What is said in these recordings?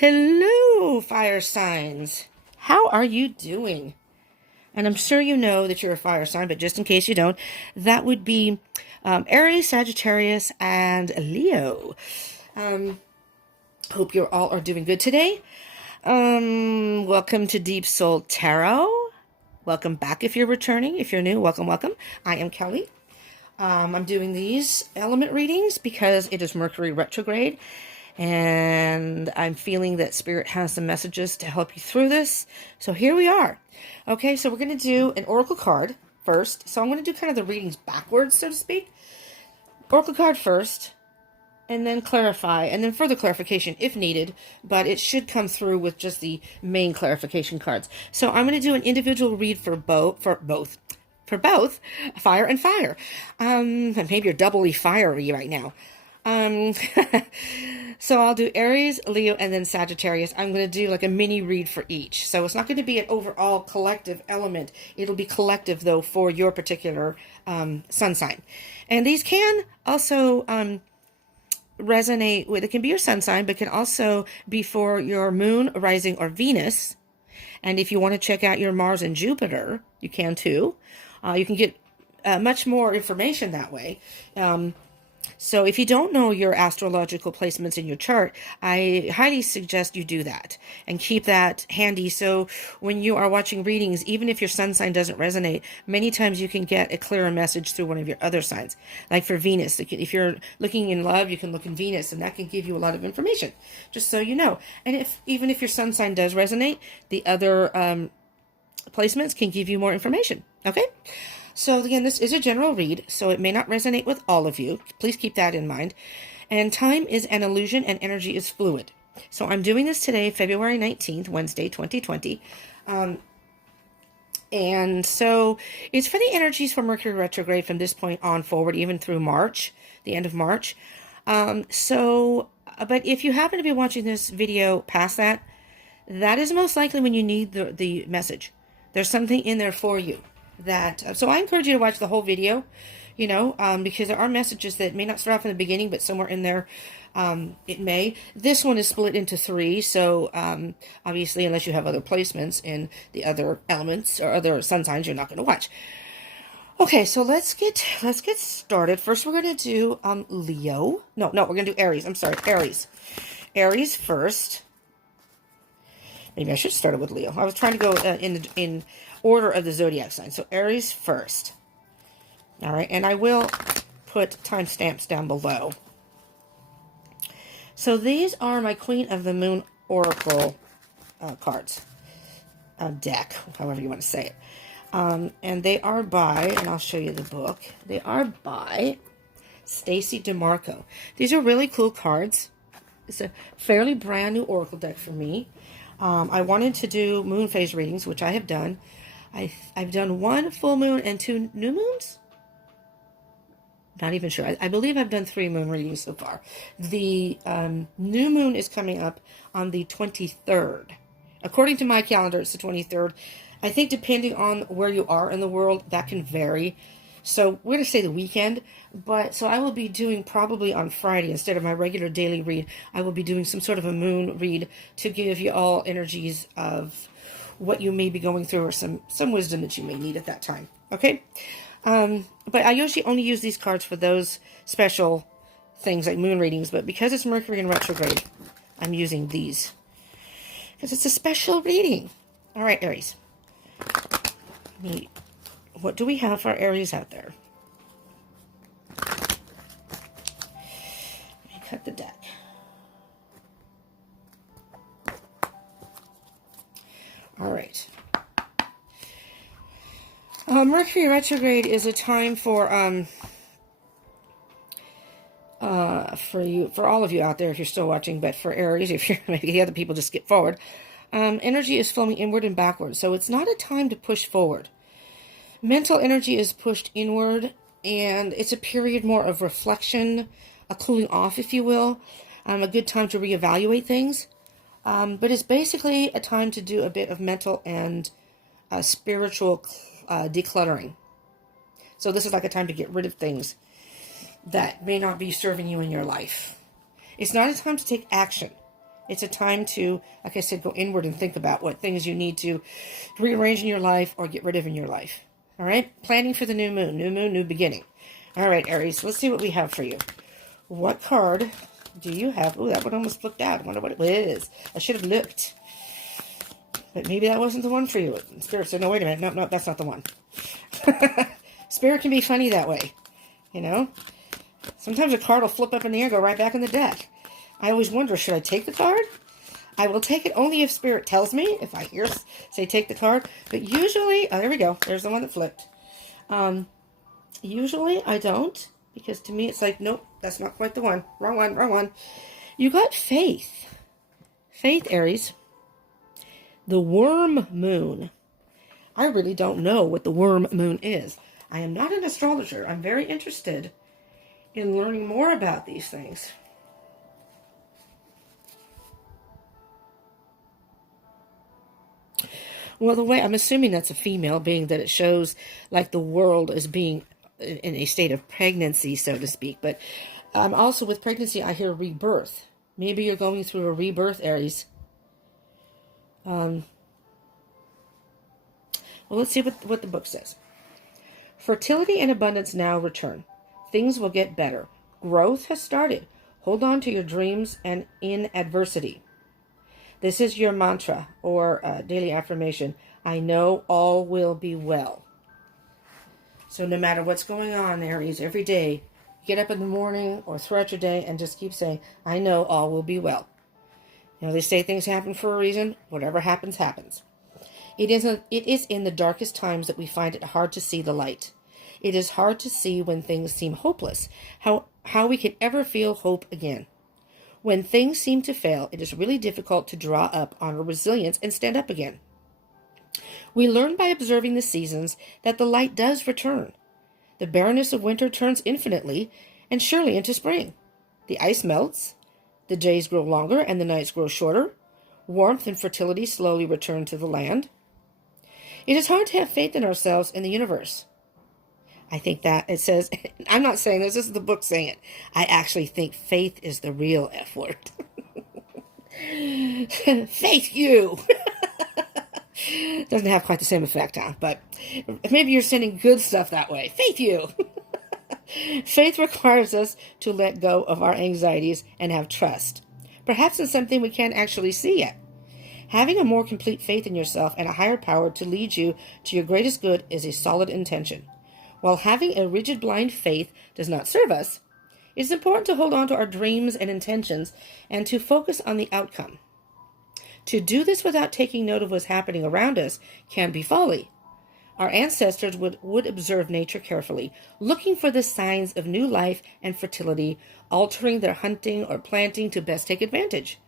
Hello, fire signs. How are you doing? And I'm sure you know that you're a fire sign, but just in case you don't, that would be Aries, Sagittarius, and Leo. Hope you all are doing good today. Welcome to Deep Soul Tarot. Welcome back if you're returning. If you're new, welcome, welcome. I am Kelly. I'm doing these element readings because it is Mercury retrograde. And I'm feeling that Spirit has some messages to help you through this. So here we are. Okay, so we're going to do an oracle card first. So I'm going to do kind of the readings backwards, so to speak. Oracle card first, and then clarify, and then further clarification if needed. But it should come through with just the main clarification cards. So I'm going to do an individual read for both, fire and fire. And maybe you're doubly fiery right now. So I'll do Aries, Leo, and then Sagittarius. I'm going to do like a mini read for each. So it's not going to be an overall collective element. It'll be collective, though, for your particular sun sign. And these can also resonate with, it can be your sun sign, but can also be for your moon, rising, or Venus. And if you want to check out your Mars and Jupiter, you can too. You can get much more information that way. So if you don't know your astrological placements in your chart, I highly suggest you do that and keep that handy. So when you are watching readings, even if your sun sign doesn't resonate, many times you can get a clearer message through one of your other signs. Like for Venus, if you're looking in love, you can look in Venus, and that can give you a lot of information, just so you know. And even if your sun sign does resonate, the other placements can give you more information. Okay? So again, this is a general read, so it may not resonate with all of you. Please keep that in mind. And time is an illusion and energy is fluid. So I'm doing this today, February 19th, Wednesday, 2020. And so it's for the energies for Mercury retrograde from this point on forward, even through March, the end of March. But if you happen to be watching this video past that, that is most likely when you need the message. There's something in there for you. So I encourage you to watch the whole video, because there are messages that may not start off in the beginning, but somewhere in there, it may. This one is split into 3, so obviously, unless you have other placements in the other elements or other sun signs, you're not going to watch. Okay, so let's get started. First, we're going to do Leo. No, we're going to do Aries. I'm sorry, Aries. Aries first. Maybe I should have started with Leo. I was trying to go in order of the zodiac sign. So Aries first. All right, and I will put timestamps down below. So these are my Queen of the Moon Oracle cards. Deck, however you want to say it. And they are by, and I'll show you the book. They are by Stacy DeMarco. These are really cool cards. It's a fairly brand new Oracle deck for me. I wanted to do moon phase readings, which I have done. I've done 1 full moon and 2 new moons. Not even sure. I believe I've done 3 moon readings so far. The new moon is coming up on the 23rd. According to my calendar, it's the 23rd. I think depending on where you are in the world, that can vary. So we're going to say the weekend, so I will be doing probably on Friday, instead of my regular daily read, I will be doing some sort of a moon read to give you all energies of what you may be going through, or some wisdom that you may need at that time. Okay? But I usually only use these cards for those special things like moon readings, but because it's Mercury in retrograde, I'm using these because it's a special reading. All right, Aries. What do we have for Aries out there? Let me cut the deck. All right. Mercury retrograde is a time for all of you out there, if you're still watching, but for Aries, if you're maybe the other people just skip forward. Energy is flowing inward and backward, so it's not a time to push forward. Mental energy is pushed inward, and it's a period more of reflection, a cooling off, if you will. A good time to reevaluate things. But it's basically a time to do a bit of mental and spiritual decluttering. So this is like a time to get rid of things that may not be serving you in your life. It's not a time to take action. It's a time to, like I said, go inward and think about what things you need to rearrange in your life or get rid of in your life. All right? Planning for the new moon. New moon, new beginning. All right, Aries, let's see what we have for you. What card do you have? Oh, that one almost flipped out. I wonder what it is. I should have looked. But maybe that wasn't the one for you. Spirit said, no, wait a minute. No, that's not the one. Spirit can be funny that way. You know? Sometimes a card will flip up in the air and go right back in the deck. I always wonder, should I take the card? I will take it only if Spirit tells me. If I hear say take the card. But usually, oh, there we go. There's the one that flipped. Usually I don't. Because to me it's like, nope, that's not quite the one. Wrong one, wrong one. You got Faith. Faith, Aries. The worm moon. I really don't know what the worm moon is. I am not an astrologer. I'm very interested in learning more about these things. Well, the way I'm assuming that's a female, being that it shows like the world as being in a state of pregnancy, so to speak. But also with pregnancy, I hear rebirth. Maybe you're going through a rebirth, Aries. Well, let's see what the book says. Fertility and abundance now return. Things will get better. Growth has started. Hold on to your dreams and in adversity. This is your mantra or daily affirmation. I know all will be well. So no matter what's going on, Aries, every day, get up in the morning or throughout your day and just keep saying, I know all will be well. You know, they say things happen for a reason. Whatever happens, happens. It is in the darkest times that we find it hard to see the light. It is hard to see when things seem hopeless, how we can ever feel hope again. When things seem to fail, it is really difficult to draw up on our resilience and stand up again. We learn by observing the seasons that the light does return. The barrenness of winter turns infinitely and surely into spring. The ice melts, the days grow longer and the nights grow shorter. Warmth and fertility slowly return to the land. It is hard to have faith in ourselves and the universe. I think that it says, I'm not saying this is the book saying it. I actually think faith is the real F word. Faith you. Doesn't have quite the same effect, huh? But maybe you're sending good stuff that way. Faith you. Faith requires us to let go of our anxieties and have trust. Perhaps in something we can't actually see yet. Having a more complete faith in yourself and a higher power to lead you to your greatest good is a solid intention. While having a rigid blind faith does not serve us, it is important to hold on to our dreams and intentions and to focus on the outcome. To do this without taking note of what's happening around us can be folly. Our ancestors would observe nature carefully, looking for the signs of new life and fertility, altering their hunting or planting to best take advantage.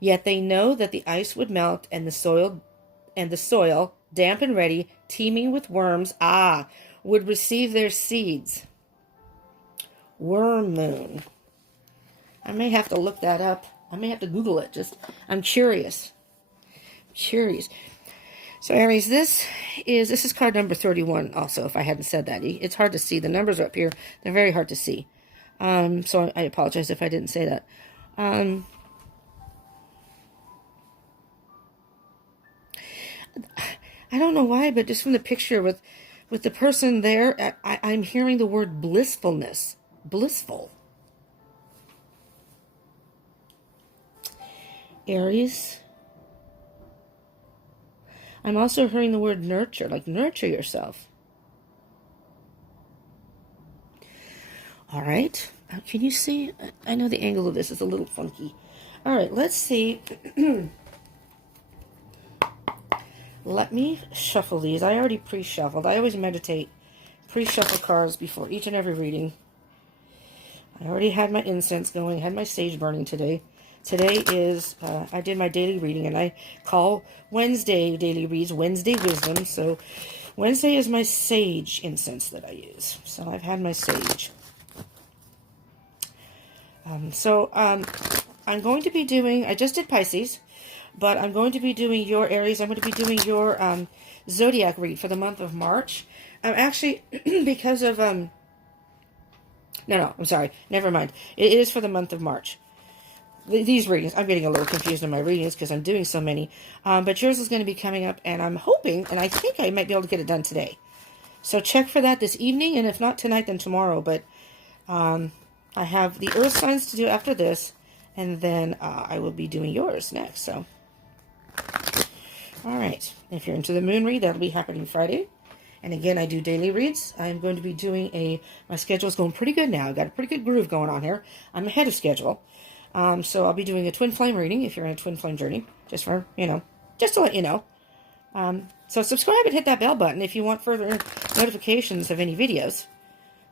Yet they know that the ice would melt and the soil, damp and ready, teeming with worms, would receive their seeds. Worm moon. I may have to look that up. I may have to Google it. I'm curious. So Aries, this is card number 31 also, if I hadn't said that. It's hard to see. The numbers are up here. They're very hard to see. So I apologize if I didn't say that. I don't know why, but just from the picture with the person there, I'm hearing the word blissfulness. Blissful. Aries. I'm also hearing the word nurture, like nurture yourself. All right. Can you see? I know the angle of this is a little funky. All right, let's see. Let me shuffle these. I already pre-shuffled. I always meditate. Pre-shuffle cards before each and every reading. I already had my incense going. Had my sage burning today. Today is, I did my daily reading, and I call Wednesday daily reads Wednesday Wisdom. So Wednesday is my sage incense that I use. So I've had my sage. I'm going to be doing, I just did Pisces, but I'm going to be doing your Aries. I'm going to be doing your zodiac read for the month of March. Actually, because of, no, I'm sorry. Never mind. It is for the month of March. these readings. I'm getting a little confused in my readings because I'm doing so many. But yours is going to be coming up, and I'm hoping, and I think I might be able to get it done today. So check for that this evening, and if not tonight, then tomorrow. But I have the earth signs to do after this, and then I will be doing yours next. So, all right. If you're into the moon read, that'll be happening Friday. And again, I do daily reads. I'm going to be doing my schedule is going pretty good now. I've got a pretty good groove going on here. I'm ahead of schedule. So I'll be doing a twin flame reading if you're in a twin flame journey, just for, just to let you know. So subscribe and hit that bell button if you want further notifications of any videos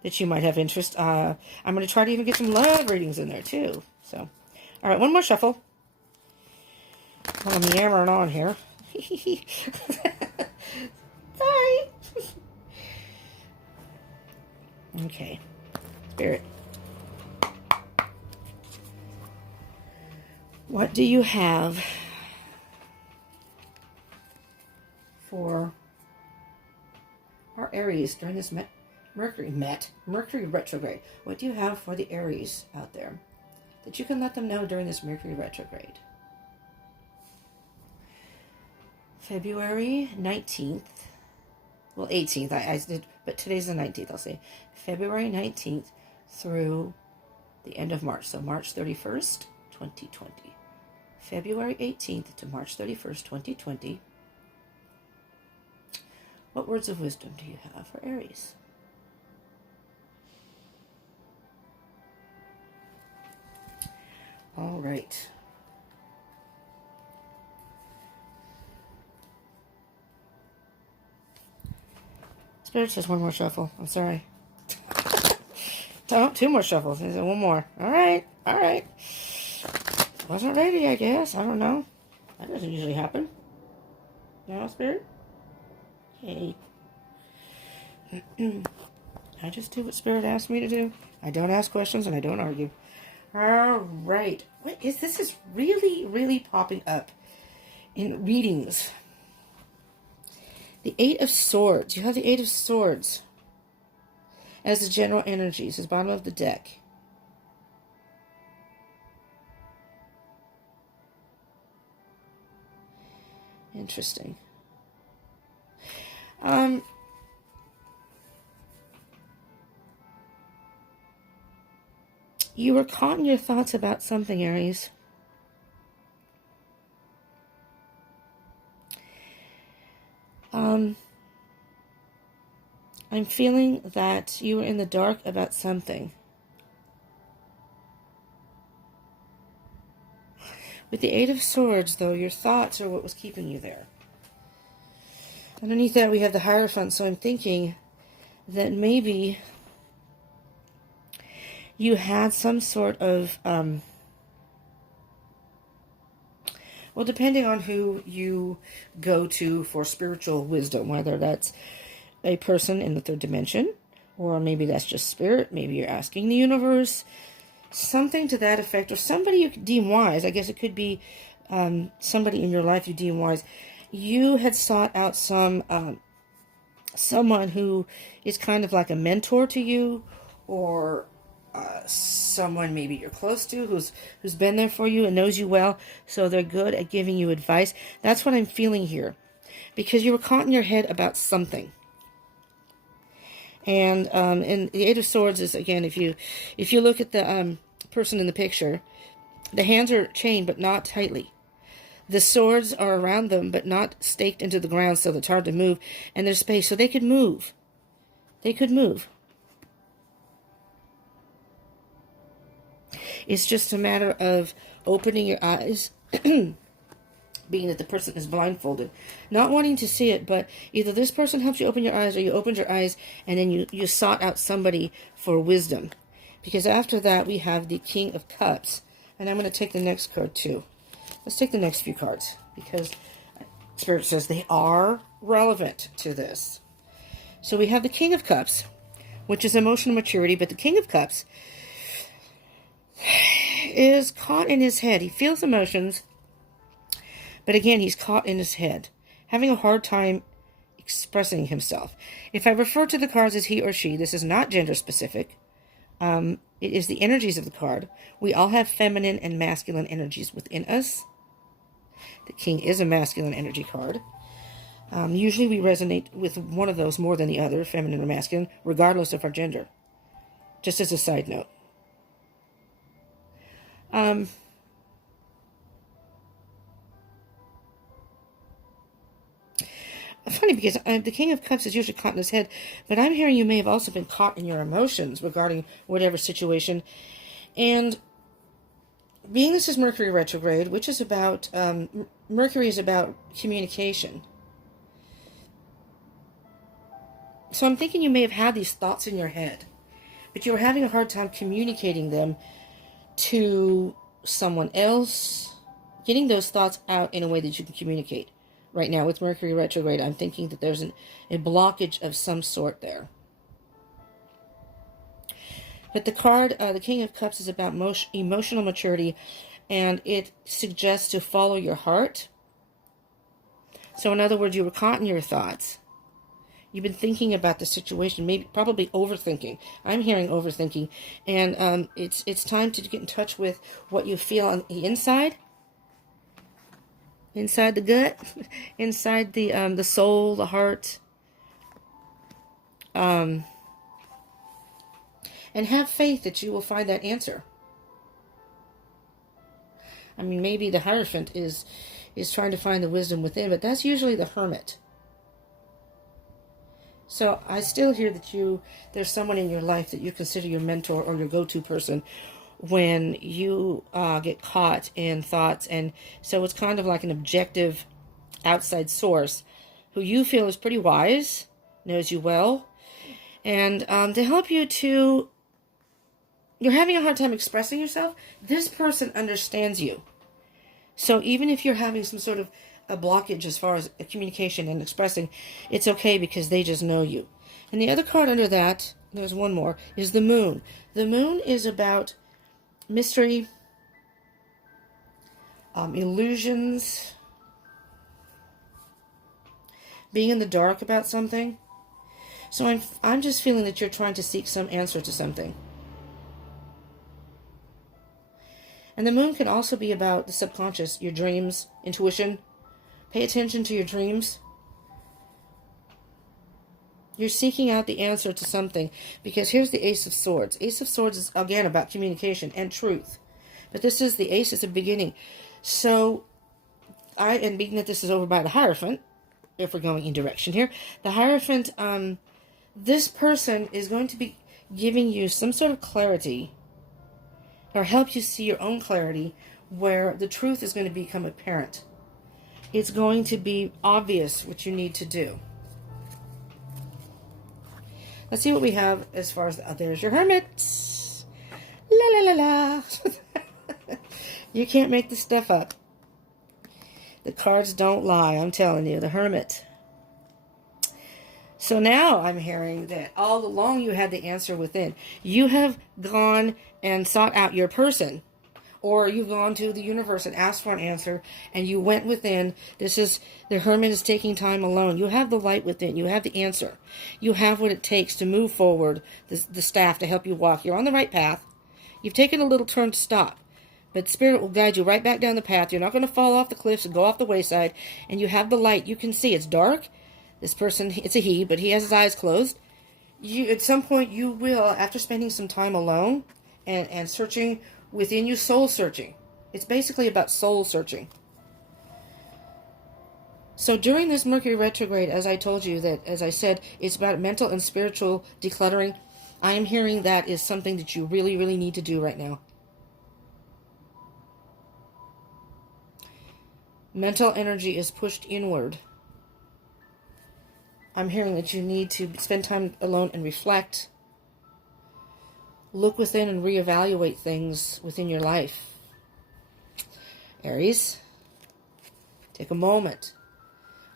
that you might have interest. I'm going to try to even get some love readings in there too. So, all right, one more shuffle. While I'm yammering on here. Sorry. Okay. Spirit. What do you have for our Aries during this Mercury retrograde? What do you have for the Aries out there that you can let them know during this Mercury retrograde? February 19th. Well, 18th. I did, but today's the 19th. I'll say February 19th through the end of March. So March 31st, 2020. February 18th to March 31st, 2020. What words of wisdom do you have for Aries? All right. Spirit says one more shuffle. I'm sorry. Two more shuffles. He said one more. All right. All right. Wasn't ready, I guess. I don't know. That doesn't usually happen. No, Spirit? Okay. I just do what Spirit asked me to do. I don't ask questions and I don't argue. All right. What is this? Is really, really popping up in readings. The Eight of Swords. You have the Eight of Swords as the general energies. It's bottom of the deck. Interesting. You were caught in your thoughts about something, Aries. I'm feeling that you were in the dark about something. With the Eight of Swords, though, your thoughts are what was keeping you there. Underneath that, we have the Hierophant, so I'm thinking that maybe you had some sort of, well, depending on who you go to for spiritual wisdom, whether that's a person in the third dimension, or maybe that's just spirit, maybe you're asking the universe, something to that effect, or somebody you deem wise. I guess it could be somebody in your life you deem wise. You had sought out someone who is kind of like a mentor to you, or someone maybe you're close to who's been there for you and knows you well, so they're good at giving you advice. That's what I'm feeling here, because you were caught in your head about something. And the Eight of Swords is, again, if you look at the person in the picture, the hands are chained but not tightly. The swords are around them but not staked into the ground, so it's hard to move, and there's space, so they could move. They could move. It's just a matter of opening your eyes, being that the person is blindfolded, not wanting to see it, but either this person helps you open your eyes, or you opened your eyes and then you sought out somebody for wisdom. Because after that, we have the King of Cups, and I'm going to take the next card too. Let's take the next few cards, because Spirit says they are relevant to this. So we have the King of Cups, which is emotional maturity, but the King of Cups is caught in his head. He feels emotions, but again, he's caught in his head, having a hard time expressing himself. If I refer to the cards as he or she, this is not gender specific. It is the energies of the card. We all have feminine and masculine energies within us. The King is a masculine energy card. Usually we resonate with one of those more than the other, feminine or masculine, regardless of our gender. Just as a side note. Funny, because the King of Cups is usually caught in his head, but I'm hearing you may have also been caught in your emotions regarding whatever situation. And being this is Mercury retrograde, which is about, Mercury is about communication. So I'm thinking you may have had these thoughts in your head, but you were having a hard time communicating them to someone else, getting those thoughts out in a way that you can communicate. Right now, with Mercury retrograde, I'm thinking that there's a blockage of some sort there. But the card, the King of Cups, is about emotional maturity, and it suggests to follow your heart. So in other words, you were caught in your thoughts. You've been thinking about the situation, maybe probably overthinking. I'm hearing overthinking. And it's time to get in touch with what you feel on the inside. Inside the gut, inside the soul, the heart, and have faith that you will find that answer. I mean, maybe the Hierophant is trying to find the wisdom within, but that's usually the Hermit. So I still hear that there's someone in your life that you consider your mentor or your go-to person when you get caught in thoughts. And so it's kind of like an objective outside source who you feel is pretty wise, knows you well, and to help you to, you're having a hard time expressing yourself, this person understands you. So even if you're having some sort of a blockage as far as communication and expressing, it's okay because they just know you. And the other card under that, there's one more, is the Moon. The Moon is about mystery, illusions, being in the dark about something. So I'm just feeling that you're trying to seek some answer to something. And the Moon can also be about the subconscious, your dreams, intuition. Pay attention to your dreams. You're seeking out the answer to something, because here's the Ace of Swords. Ace of Swords is, again, about communication and truth. But this is the Ace at the beginning. So, and being that this is over by the Hierophant, if we're going in direction here, the Hierophant, this person is going to be giving you some sort of clarity, or help you see your own clarity, where the truth is going to become apparent. It's going to be obvious what you need to do. Let's see what we have as far as, there's your Hermit. La la la la. You can't make this stuff up. The cards don't lie, I'm telling you, the Hermit. So now I'm hearing that all along you had the answer within. You have gone and sought out your person, or you've gone to the universe and asked for an answer, and you went within. This is, the Hermit is taking time alone. You have the light within. You have the answer. You have what it takes to move forward, the staff to help you walk. You're on the right path. You've taken a little turn to stop, but Spirit will guide you right back down the path. You're not going to fall off the cliffs and go off the wayside, and you have the light. You can see it's dark. This person, it's a he, but he has his eyes closed. At some point, you will, after spending some time alone and searching within you, soul searching. It's basically about soul searching. So during this Mercury retrograde, as I told you, that, as I said, it's about mental and spiritual decluttering. I am hearing that is something that you really, really need to do right now. Mental energy is pushed inward. I'm hearing that you need to spend time alone and reflect. Look within and reevaluate things within your life. Aries, take a moment.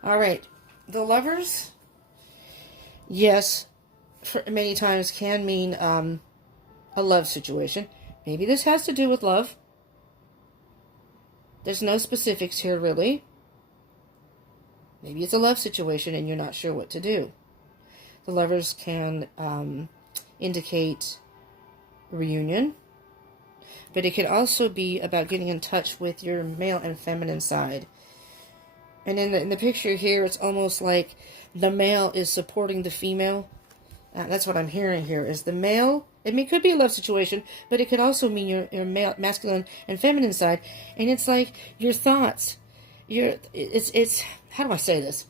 All right, the Lovers, yes, for many times can mean a love situation. Maybe this has to do with love. There's no specifics here, really. Maybe it's a love situation and you're not sure what to do. The Lovers can indicate reunion. But it could also be about getting in touch with your male and feminine side. And in the picture here, it's almost like the male is supporting the female. That's what I'm hearing here, is the male. I mean, it could be a love situation, but it could also mean your male, masculine and feminine side. And it's like your thoughts. It's how do I say this?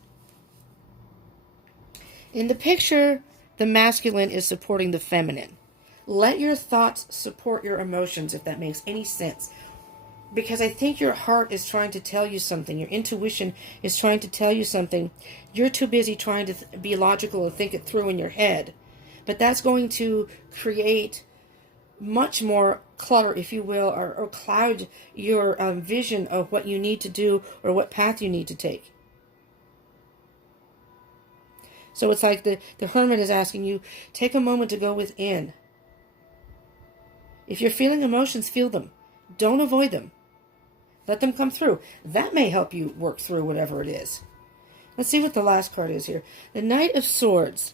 In the picture, the masculine is supporting the feminine. Let your thoughts support your emotions, if that makes any sense. Because I think your heart is trying to tell you something. Your intuition is trying to tell you something. You're too busy trying to be logical and think it through in your head. But that's going to create much more clutter, if you will, or cloud your vision of what you need to do or what path you need to take. So it's like the hermit is asking you, take a moment to go within. If you're feeling emotions, feel them. Don't avoid them. Let them come through. That may help you work through whatever it is. Let's see what the last card is here. The Knight of Swords.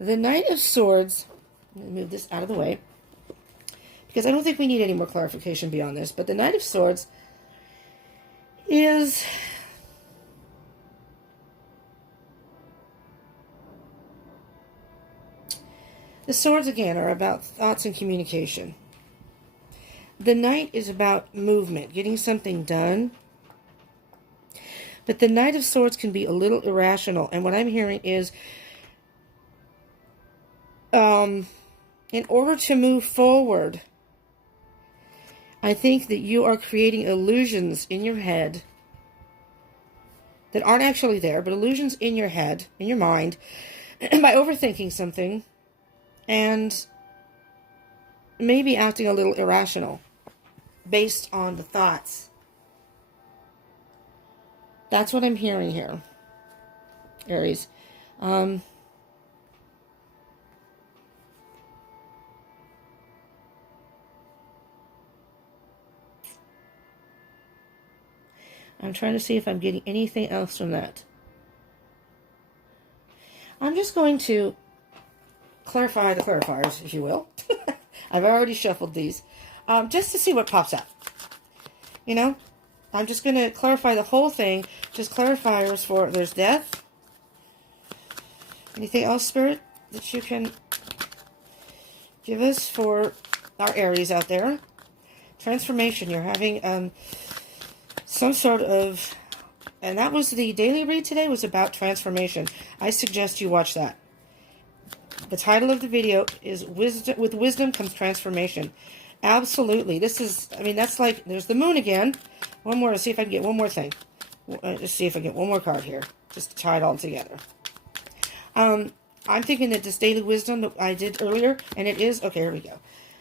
The Knight of Swords, let me move this out of the way, because I don't think we need any more clarification beyond this, but the Knight of Swords is the swords again are about thoughts and communication. The Knight is about movement, getting something done. But the Knight of Swords can be a little irrational. And what I'm hearing is, in order to move forward, I think that you are creating illusions in your head that aren't actually there, but illusions in your head, in your mind, by overthinking something and maybe acting a little irrational based on the thoughts. That's what I'm hearing here, Aries. I'm trying to see if I'm getting anything else from that. I'm just going to clarify the clarifiers, if you will. I've already shuffled these. Just to see what pops up. You know? I'm just going to clarify the whole thing. Just clarifiers for, there's death. Anything else, Spirit, that you can give us for our Aries out there? Transformation. You're having some sort of, and that was the daily read today, was about transformation. I suggest you watch that. The title of the video is Wisdom. With wisdom comes transformation. Absolutely. This is, I mean, that's like, there's the moon again. One more, let's see if I can get one more thing. Just see if I get one more card here. Just to tie it all together. I'm thinking that this daily wisdom that I did earlier, and it is, okay, here we go.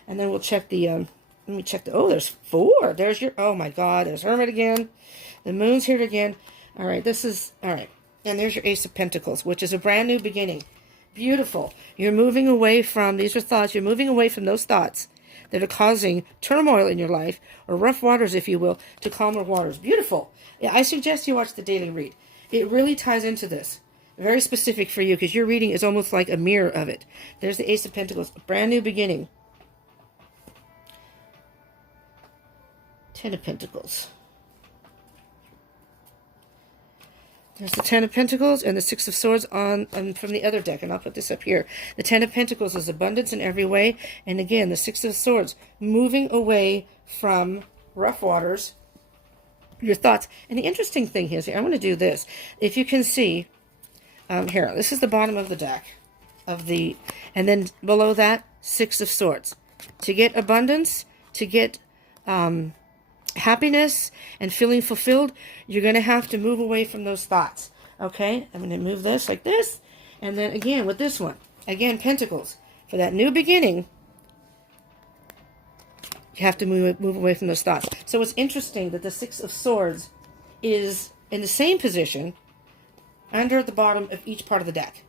And then we'll check the, let me check the, oh, there's 4. There's your, oh my God, there's Hermit again. The moon's here again. All right, this is, all right. And there's your Ace of Pentacles, which is a brand new beginning. Beautiful. You're moving away from, these are thoughts, you're moving away from those thoughts that are causing turmoil in your life, or rough waters, if you will, to calmer waters. Beautiful. Yeah, I suggest you watch the daily read. It really ties into this. Very specific for you, because your reading is almost like a mirror of it. There's the Ace of Pentacles, a brand new beginning. 10 of Pentacles. There's the 10 of Pentacles and the 6 of Swords on from the other deck, and I'll put this up here. The 10 of Pentacles is abundance in every way, and again, the 6 of Swords, moving away from rough waters, your thoughts. And the interesting thing here is, I'm going to do this. If you can see, here, this is the bottom of the deck, and then below that, 6 of Swords. To get abundance, to get happiness and feeling fulfilled, you're going to have to move away from those thoughts. Okay, I'm going to move this like this, and then again with this one, again Pentacles, for that new beginning, you have to move away from those thoughts. So it's interesting that the 6 of Swords is in the same position under the bottom of each part of the deck.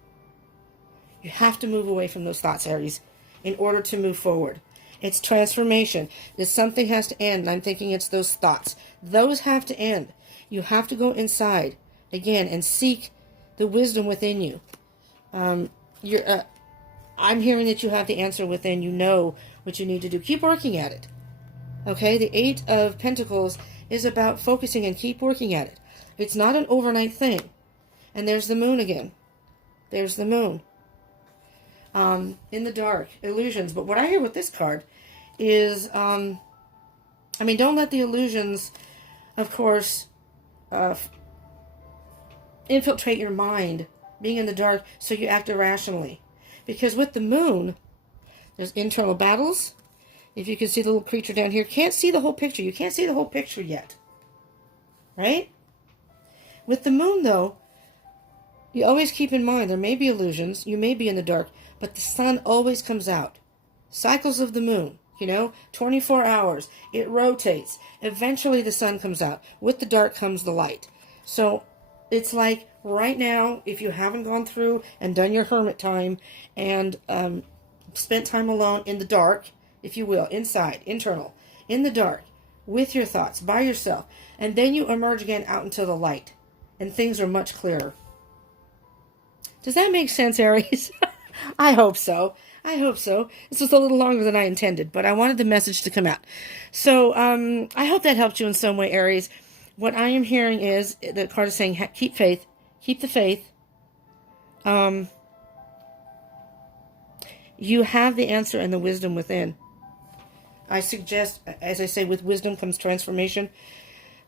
You have to move away from those thoughts, Aries, in order to move forward. It's transformation. There's something has to end. I'm thinking it's those thoughts. Those have to end. You have to go inside again and seek the wisdom within you. I'm hearing that you have the answer within. You know what you need to do. Keep working at it. Okay, the Eight of Pentacles is about focusing and keep working at it. It's not an overnight thing. And there's the moon again. There's the moon. In the dark, illusions. But what I hear with this card is, don't let the illusions, of course, infiltrate your mind, being in the dark, so you act irrationally. Because with the moon, there's internal battles. If you can see the little creature down here, can't see the whole picture. You can't see the whole picture yet. Right? With the moon, though, you always keep in mind there may be illusions. You may be in the dark, but the sun always comes out. Cycles of the moon, 24 hours. It rotates. Eventually the sun comes out. With the dark comes the light. So it's like right now, if you haven't gone through and done your hermit time and spent time alone in the dark, if you will, inside, internal, in the dark, with your thoughts, by yourself, and then you emerge again out into the light, and things are much clearer. Does that make sense, Aries? I hope so. I hope so. This was a little longer than I intended, but I wanted the message to come out. So I hope that helped you in some way, Aries. What I am hearing is, the card is saying, keep faith. Keep the faith. You have the answer and the wisdom within. I suggest, as I say, with wisdom comes transformation.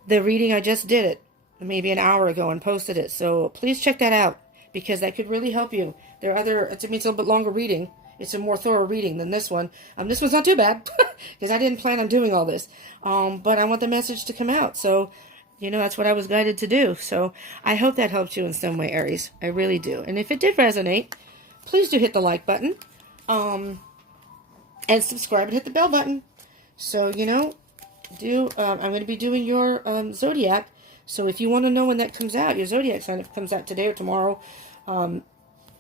The reading, I just did it maybe an hour ago and posted it. So please check that out, because that could really help you. There are other, it's a little bit longer reading. It's a more thorough reading than this one. This one's not too bad, because I didn't plan on doing all this. But I want the message to come out. So, that's what I was guided to do. So I hope that helped you in some way, Aries. I really do. And if it did resonate, please do hit the like button. And subscribe and hit the bell button. So, I'm going to be doing your Zodiac. So if you want to know when that comes out, your Zodiac sign, if it comes out today or tomorrow,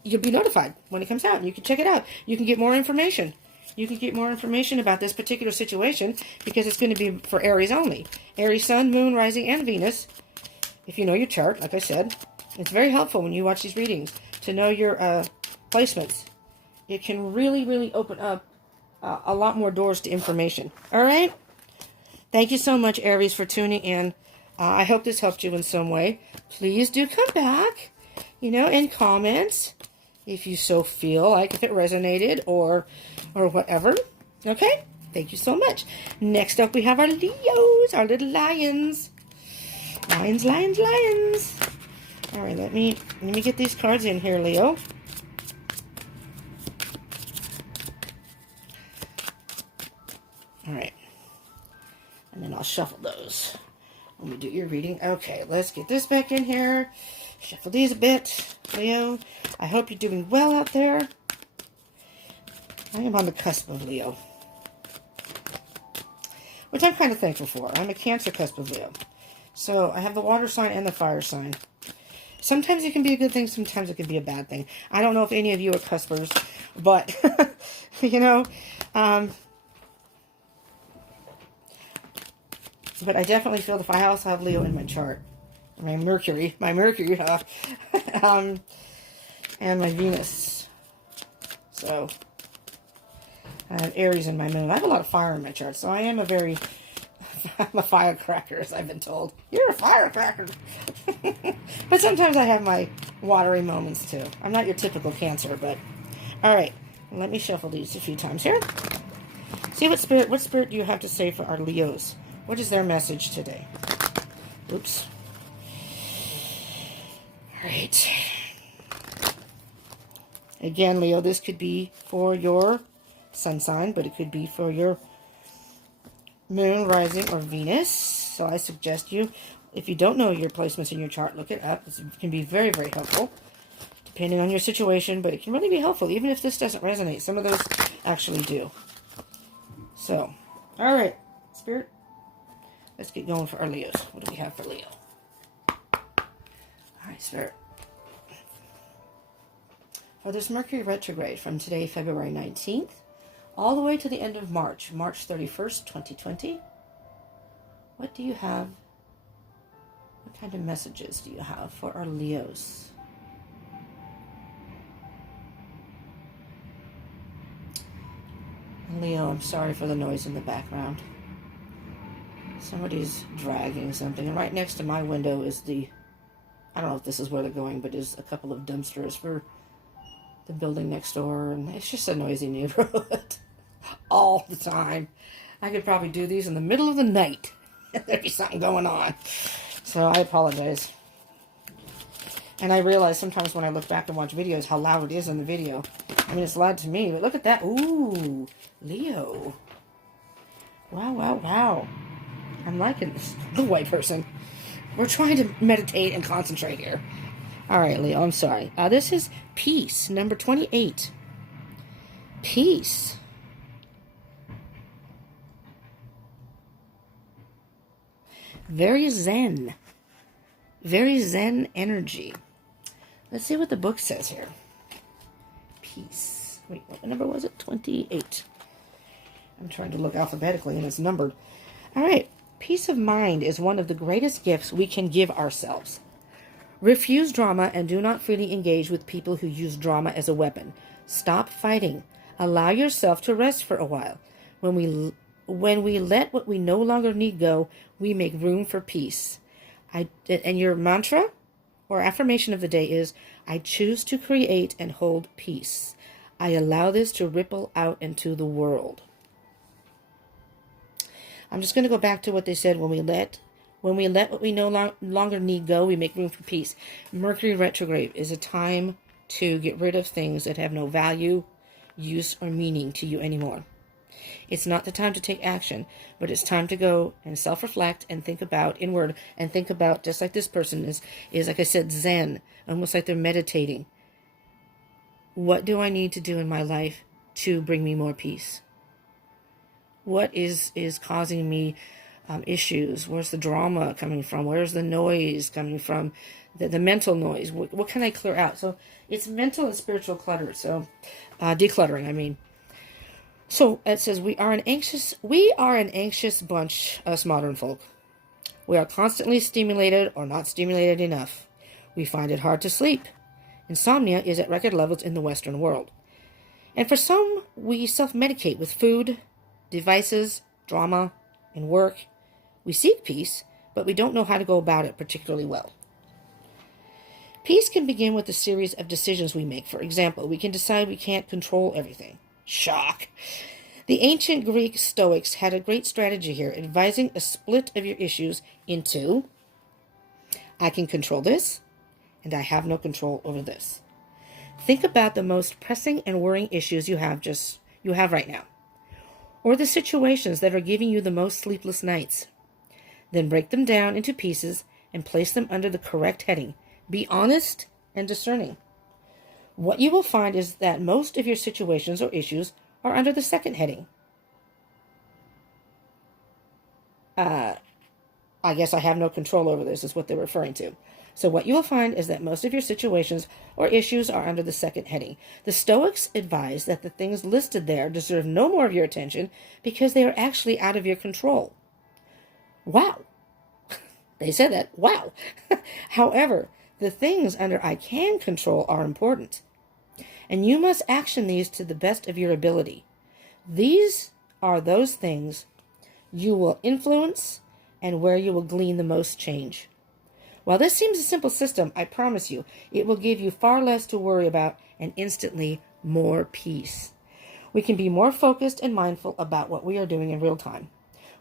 you'll be notified when it comes out. And you can check it out. You can get more information. You can get more information about this particular situation, because it's going to be for Aries only. Aries Sun, Moon, Rising, and Venus. If you know your chart, like I said, it's very helpful when you watch these readings to know your placements. It can really, really open up a lot more doors to information. All right? Thank you so much, Aries, for tuning in. I hope this helped you in some way. Please do come back, and comment if you so feel like, if it resonated or whatever. Okay? Thank you so much. Next up, we have our Leos, our little lions. Lions, lions, lions. All right, let me get these cards in here, Leo. All right. And then I'll shuffle those when we do your reading. Okay, let's get this back in here. Shuffle these a bit, Leo. I hope you're doing well out there. I am on the cusp of Leo, which I'm kind of thankful for. I'm a Cancer cusp of Leo. So I have the water sign and the fire sign. Sometimes it can be a good thing, sometimes it can be a bad thing. I don't know if any of you are cuspers, but, but I definitely feel if I also have Leo in my chart. My Mercury, and my Venus. So, I have Aries in my moon. I have a lot of fire in my chart, so I am I'm a firecracker, as I've been told. You're a firecracker. But sometimes I have my watery moments, too. I'm not your typical Cancer, but... Alright, let me shuffle these a few times here. See what spirit do you have to say for our Leos? What is their message today? Oops. Alright. Again, Leo, this could be for your sun sign, but it could be for your moon, rising, or Venus. So I suggest you, if you don't know your placements in your chart, look it up. It can be very, very helpful, depending on your situation, but it can really be helpful, even if this doesn't resonate. Some of those actually do. So, alright, Spirit, let's get going for our Leos. What do we have for Leo? Alright, Spirit. For this Mercury retrograde from today, February 19th, all the way to the end of March, March 31st, 2020, what do you have? What kind of messages do you have for our Leos? Leo, I'm sorry for the noise in the background. Somebody's dragging something. And right next to my window is I don't know if this is where they're going, but there's a couple of dumpsters for the building next door. And it's just a noisy neighborhood all the time. I could probably do these in the middle of the night. There'd be something going on. So I apologize. And I realize sometimes when I look back and watch videos how loud it is in the video. I mean, it's loud to me, but look at that. Ooh, Leo. Wow, wow, wow. I'm liking this. The white person. We're trying to meditate and concentrate here. All right, Leo, I'm sorry. This is peace, number 28. Peace. Very zen. Very zen energy. Let's see what the book says here. Peace. Wait, what number was it? 28. I'm trying to look alphabetically and it's numbered. All right. Peace of mind is one of the greatest gifts we can give ourselves. Refuse drama and do not freely engage with people who use drama as a weapon. Stop fighting. Allow yourself to rest for a while. When we let what we no longer need go, we make room for peace. And your mantra or affirmation of the day is, I choose to create and hold peace. I allow this to ripple out into the world. I'm just going to go back to what they said. When we let what we no longer need go, we make room for peace. Mercury retrograde is a time to get rid of things that have no value, use, or meaning to you anymore. It's not the time to take action, but it's time to go and self-reflect and think about inward and think about, just like this person is like I said, zen, almost like they're meditating. What do I need to do in my life to bring me more peace? What is causing me issues? Where's the drama coming from? Where's the noise coming from? The mental noise. What can I clear out? So it's mental and spiritual clutter. So decluttering, I mean. So it says we are an anxious bunch, us modern folk. We are constantly stimulated or not stimulated enough. We find it hard to sleep. Insomnia is at record levels in the Western world. And for some, we self-medicate with food, devices, drama, and work. We seek peace, but we don't know how to go about it particularly well. Peace can begin with a series of decisions we make. For example, we can decide we can't control everything. Shock. The ancient Greek Stoics had a great strategy here, advising a split of your issues into, I can control this, and I have no control over this. Think about the most pressing and worrying issues you have right now, or the situations that are giving you the most sleepless nights. Then break them down into pieces and place them under the correct heading. Be honest and discerning. What you will find is that most of your situations or issues are under the second heading. I guess I have no control over this, is what they're referring to. So what you will find is that most of your situations or issues are under the second heading. The Stoics advise that the things listed there deserve no more of your attention because they are actually out of your control. Wow. They said that. Wow. However, the things under I can control are important, and you must action these to the best of your ability. These are those things you will influence and where you will glean the most change. While this seems a simple system, I promise you, it will give you far less to worry about and instantly more peace. We can be more focused and mindful about what we are doing in real time.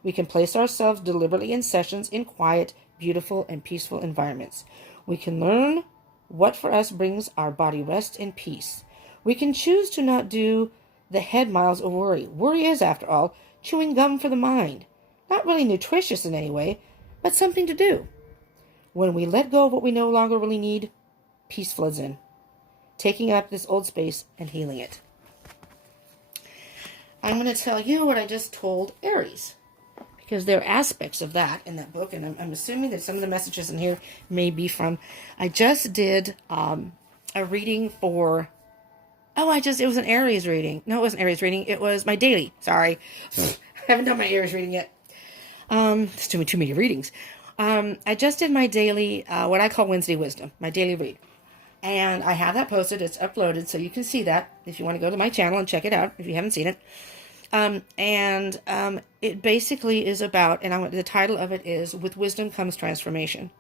We can place ourselves deliberately in sessions in quiet, beautiful, and peaceful environments. We can learn what for us brings our body rest and peace. We can choose to not do the head miles of worry. Worry is, after all, chewing gum for the mind. Not really nutritious in any way, but something to do. When we let go of what we no longer really need, peace floods in, taking up this old space and healing it. I'm going to tell you what I just told Aries, because there are aspects of that in that book, and I'm assuming that some of the messages in here may be from, I just did a reading for, it was an Aries reading. No, it wasn't Aries reading. It was my daily. Sorry. I haven't done my Aries reading yet. There's too many readings. I just did my daily, what I call Wednesday Wisdom, my daily read. And I have that posted. It's uploaded, so you can see that if you want to go to my channel and check it out, if you haven't seen it. It basically is about, and the title of it is "With Wisdom Comes Transformation."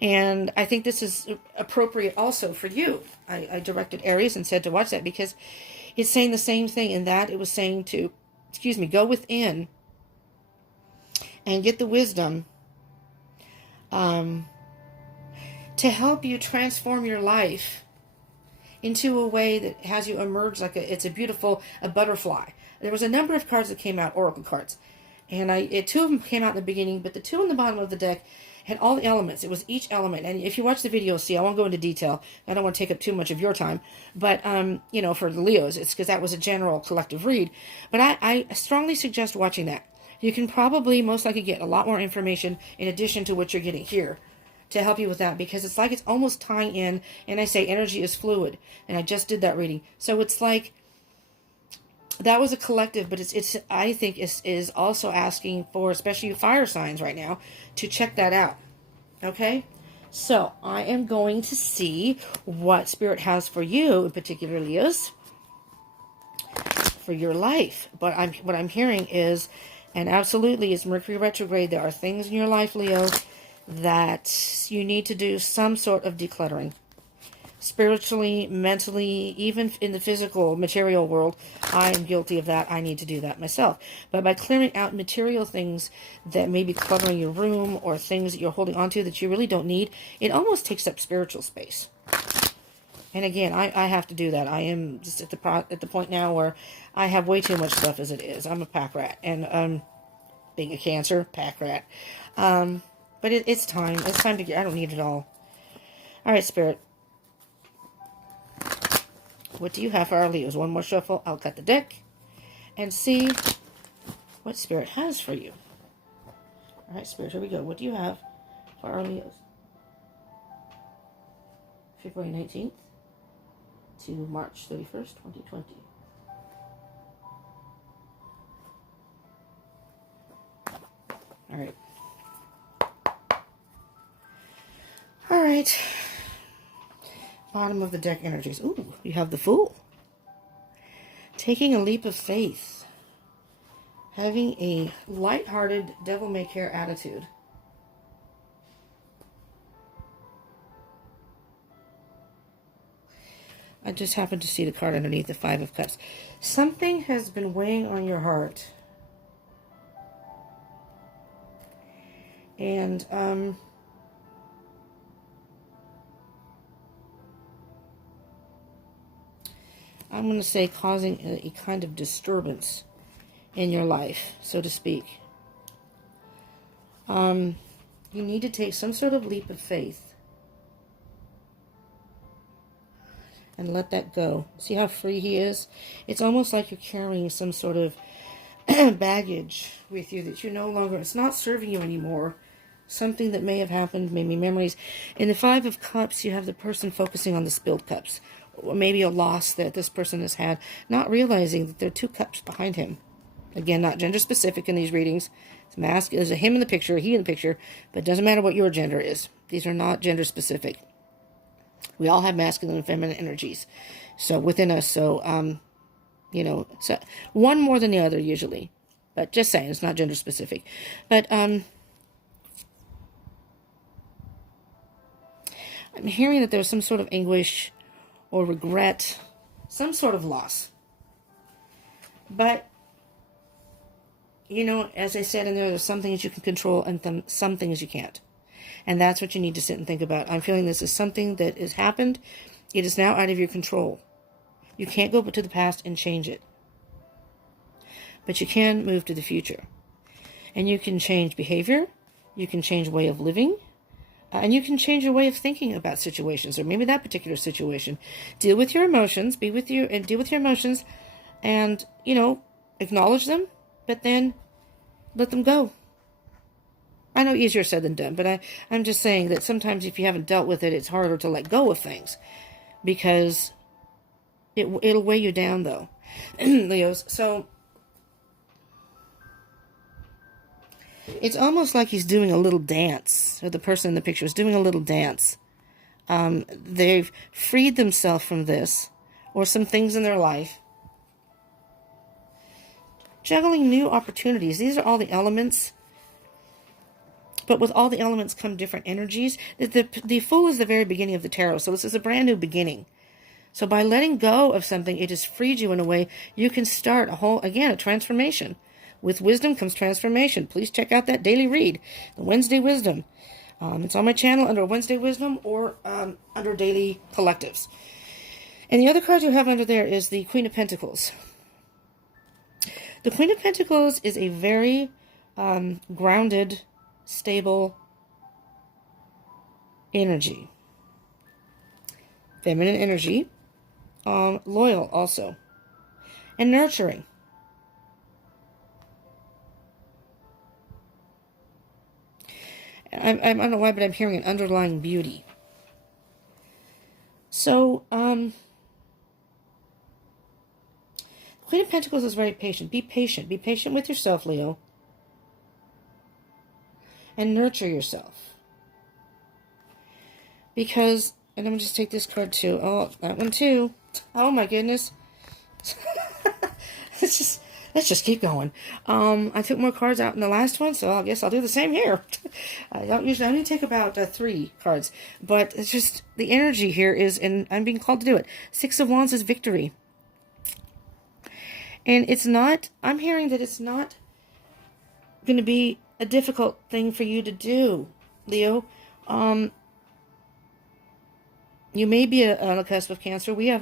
And I think this is appropriate also for you. I directed Aries and said to watch that because it's saying the same thing in that it was saying to, go within and get the wisdom to help you transform your life into a way that has you emerge like it's a butterfly. There was a number of cards that came out, oracle cards, and two of them came out in the beginning, but the two on the bottom of the deck had all the elements. It was each element, and if you watch the video, see, I won't go into detail. I don't want to take up too much of your time, but for the Leos, it's because that was a general collective read. But I strongly suggest watching that. You can probably most likely get a lot more information in addition to what you're getting here to help you with that, because it's like it's almost tying in, and I say energy is fluid, and I just did that reading. So it's like that was a collective, but it's I think is also asking for, especially fire signs right now, to check that out. Okay? So I am going to see what Spirit has for you, in particular, Leos, for your life. But what I'm hearing is, and absolutely, it's Mercury retrograde. There are things in your life, Leo, that you need to do some sort of decluttering. Spiritually, mentally, even in the physical, material world. I am guilty of that. I need to do that myself. But by clearing out material things that may be cluttering your room, or things that you're holding onto that you really don't need, it almost takes up spiritual space. And again, I have to do that. I am just at the point now where I have way too much stuff as it is. I'm a pack rat. And being a Cancer, pack rat. But it's time. It's time to get... I don't need it all. All right, Spirit. What do you have for our Leos? One more shuffle. I'll cut the deck and see what Spirit has for you. All right, Spirit, here we go. What do you have for our Leos? February 19th to March 31st, 2020. All right. All right. Bottom of the deck energies. Ooh, you have the Fool. Taking a leap of faith. Having a lighthearted, devil-may-care attitude. I just happened to see the card underneath the Five of Cups. Something has been weighing on your heart. And, I'm going to say causing a kind of disturbance in your life, so to speak. You need to take some sort of leap of faith and let that go. See how free he is? It's almost like you're carrying some sort of baggage with you that you no longer, it's not serving you anymore. Something that may have happened, maybe memories. In the Five of Cups, you have the person focusing on the spilled cups. Or maybe a loss that this person has had, not realizing that there are two cups behind him. Again, not gender specific in these readings. It's there's a him in the picture, a he in the picture, but it doesn't matter what your gender is. These are not gender specific. We all have masculine and feminine energies. So within us, so so one more than the other usually. But just saying, it's not gender specific. But I'm hearing that there's some sort of anguish or regret, some sort of loss. But, as I said in there's some things you can control and some things you can't. And that's what you need to sit and think about. I'm feeling this is something that has happened. It is now out of your control. You can't go to the past and change it. But you can move to the future. And you can change behavior. You can change way of living. And you can change your way of thinking about situations, or maybe that particular situation. Deal with your emotions, deal with your emotions, and, acknowledge them, but then let them go. I know easier said than done, but I'm just saying that sometimes if you haven't dealt with it, it's harder to let go of things, because it'll weigh you down, though. Leos, so it's almost like he's doing a little dance, or the person in the picture is doing a little dance. They've freed themselves from this, or some things in their life. juggling new opportunities. These are all the elements. But with all the elements come different energies. The Fool is the very beginning of the tarot. So this is a brand new beginning. So by letting go of something, it has freed you in a way you can start a transformation. With wisdom comes transformation. Please check out that daily read, the Wednesday Wisdom. It's on my channel under Wednesday Wisdom or under Daily Collectives. And the other card you have under there is the Queen of Pentacles. The Queen of Pentacles is a very grounded, stable energy. Feminine energy. Loyal also. And nurturing. I don't know why, but I'm hearing an underlying beauty. So, Queen of Pentacles is very patient. Be patient. Be patient with yourself, Leo. And nurture yourself. Because, and I'm going to just take this card too. Oh, that one too. Oh my goodness. Let's just keep going. I took more cards out in the last one, so I guess I'll do the same here. I only take about 3 cards, but it's just the energy here is, and I'm being called to do it. 6 of Wands is victory. And it's not, I'm hearing that it's not going to be a difficult thing for you to do, Leo. You may be on the cusp of Cancer. We have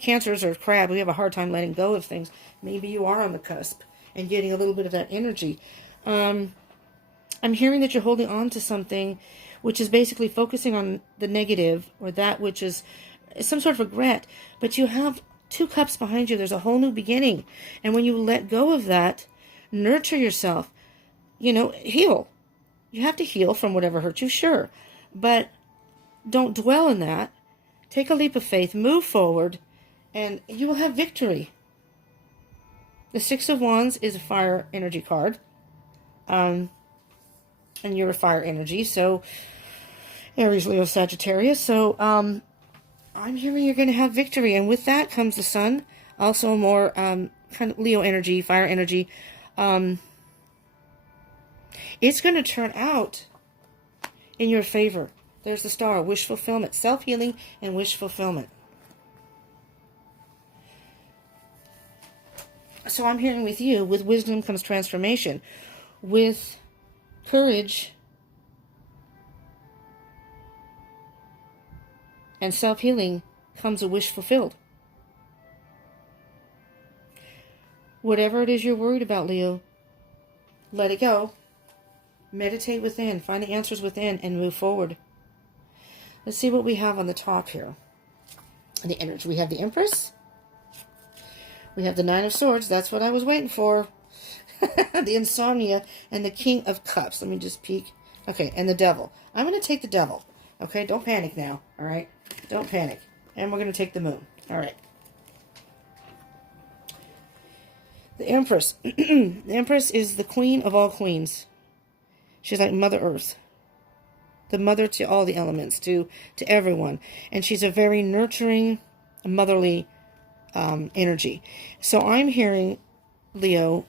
Cancers or Crab. We have a hard time letting go of things. Maybe you are on the cusp and getting a little bit of that energy. I'm hearing that you're holding on to something which is basically focusing on the negative or that which is some sort of regret. But you have 2 cups behind you. There's a whole new beginning. And when you let go of that, nurture yourself. Heal. You have to heal from whatever hurt you, sure. But don't dwell in that. Take a leap of faith, move forward, and you will have victory. The 6 of Wands is a fire energy card. And you're a fire energy, so Aries, Leo, Sagittarius. So I'm hearing you're going to have victory, and with that comes the Sun, also more kind of Leo energy, fire energy. It's going to turn out in your favor. There's the Star, wish fulfillment, self-healing and wish fulfillment. So I'm hearing with you, with wisdom comes transformation. With courage and self-healing comes a wish fulfilled. Whatever it is you're worried about, Leo, let it go. Meditate within, find the answers within, and move forward. Let's see what we have on the top here. The energy. We have the Empress. We have the 9 of Swords. That's what I was waiting for. The Insomnia and the King of Cups. Let me just peek. Okay, and the Devil. I'm going to take the Devil. Okay, don't panic now. All right? Don't panic. And we're going to take the Moon. All right. The Empress. The Empress is the queen of all queens. She's like Mother Earth. The mother to all the elements, to everyone. And she's a very nurturing, motherly energy. So I'm hearing, Leo,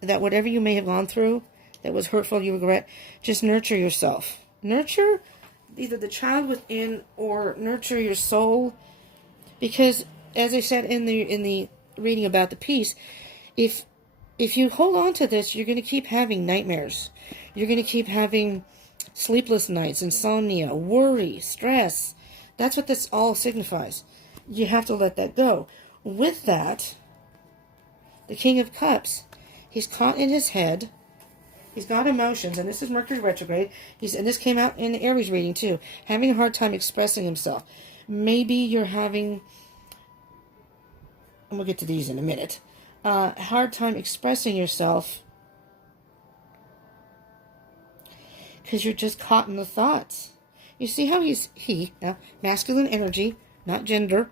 that whatever you may have gone through that was hurtful, you regret, just nurture yourself. Nurture either the child within or nurture your soul. Because, as I said in the reading about the peace, if you hold on to this, you're going to keep having nightmares. You're going to keep having sleepless nights, insomnia, worry, stress. That's what this all signifies. You have to let that go. With that, the King of Cups, he's caught in his head. He's got emotions, and this is Mercury retrograde. And this came out in the Aries reading too. Having a hard time expressing himself. Maybe you're having, and we'll get to these in a minute, a hard time expressing yourself because you're just caught in the thoughts. You see how now, masculine energy, not gender.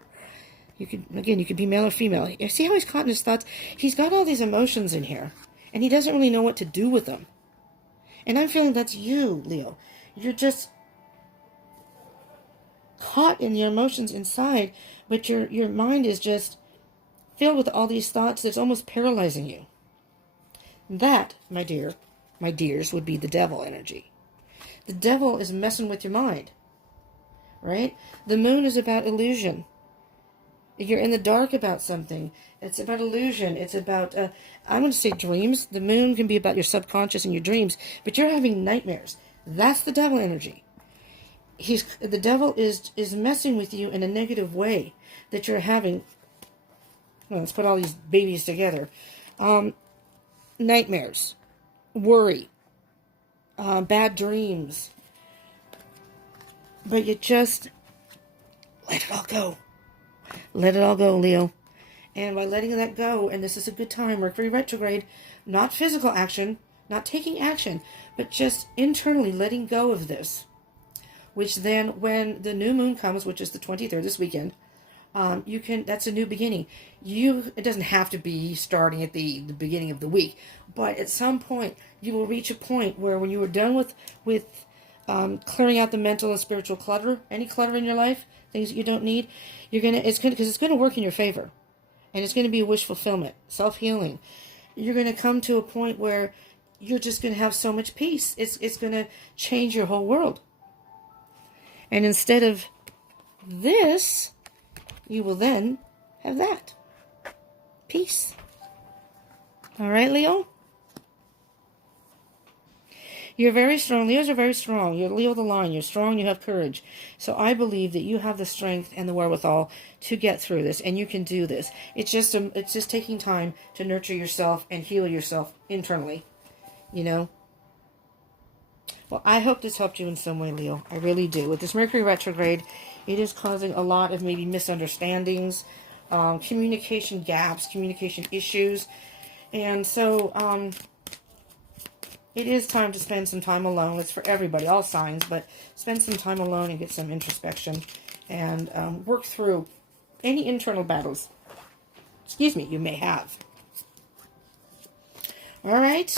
You could be male or female. You see how he's caught in his thoughts? He's got all these emotions in here, and he doesn't really know what to do with them. And I'm feeling that's you, Leo. You're just caught in your emotions inside, but your mind is just filled with all these thoughts that's almost paralyzing you. That, my dears, would be the devil energy. The devil is messing with your mind, right? The moon is about illusion. If you're in the dark about something, it's about illusion. It's about, I'm going to say dreams. The moon can be about your subconscious and your dreams, but you're having nightmares. That's the devil energy. The devil is messing with you in a negative way that you're having. Well, let's put all these babies together. Nightmares, worry, bad dreams. But you just let it all go. Let it all go, Leo. And by letting that go, and this is a good time, Mercury retrograde, not physical action, not taking action, but just internally letting go of this. Which then, when the new moon comes, which is the 23rd, this weekend, that's a new beginning. It doesn't have to be starting at the beginning of the week, but at some point, you will reach a point where when you are done with clearing out the mental and spiritual clutter, any clutter in your life, things that you don't need, because it's gonna work in your favor, and it's gonna be a wish fulfillment, self-healing. You're gonna come to a point where you're just gonna have so much peace. It's gonna change your whole world. And instead of this, you will then have that. Peace. All right, Leo? You're very strong. Leos are very strong. You're Leo the Lion. You're strong. You have courage. So I believe that you have the strength and the wherewithal to get through this, and you can do this. It's just taking time to nurture yourself and heal yourself internally, you know? Well, I hope this helped you in some way, Leo. I really do. With this Mercury retrograde, it is causing a lot of maybe misunderstandings, communication gaps, communication issues. And so it is time to spend some time alone. It's for everybody, all signs, but spend some time alone and get some introspection and work through any internal battles, you may have. All right.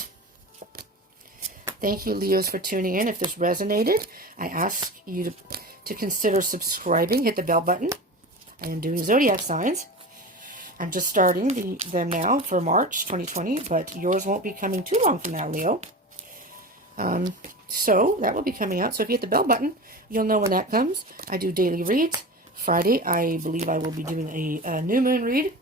Thank you, Leos, for tuning in. If this resonated, I ask you to consider subscribing. Hit the bell button. I am doing zodiac signs. I'm just starting them now for March 2020, but yours won't be coming too long from now, Leo. So that will be coming out. So if you hit the bell button, you'll know when that comes. I do daily reads. Friday, I believe I will be doing a new moon read.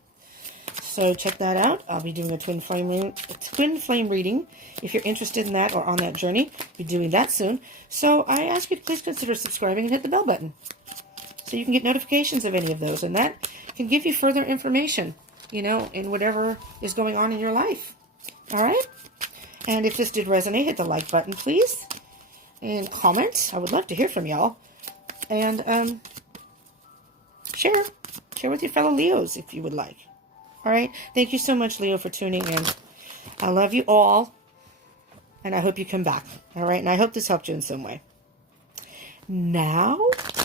So check that out. I'll be doing a twin flame reading. If you're interested in that or on that journey, I'll be doing that soon. So I ask you to please consider subscribing and hit the bell button so you can get notifications of any of those. And that can give you further information, in whatever is going on in your life. All right? And if this did resonate, hit the like button, please. And comment. I would love to hear from y'all. And share with your fellow Leos if you would like. All right? Thank you so much, Leo, for tuning in. I love you all. And I hope you come back. All right? And I hope this helped you in some way. Now,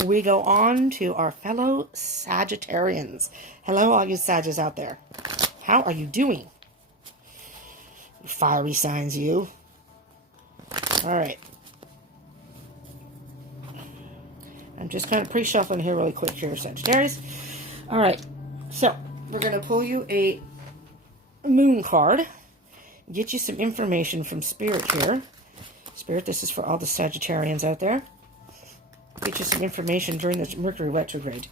we go on to our fellow Sagittarians. Hello, all you Sagittarians out there. How are you doing? Fiery signs, you. All right. I'm just kind of pre-shuffling here really quick here, Sagittarius. All right. So, we're going to pull you a moon card. Get you some information from Spirit here. Spirit, this is for all the Sagittarians out there. Get you some information during this Mercury retrograde.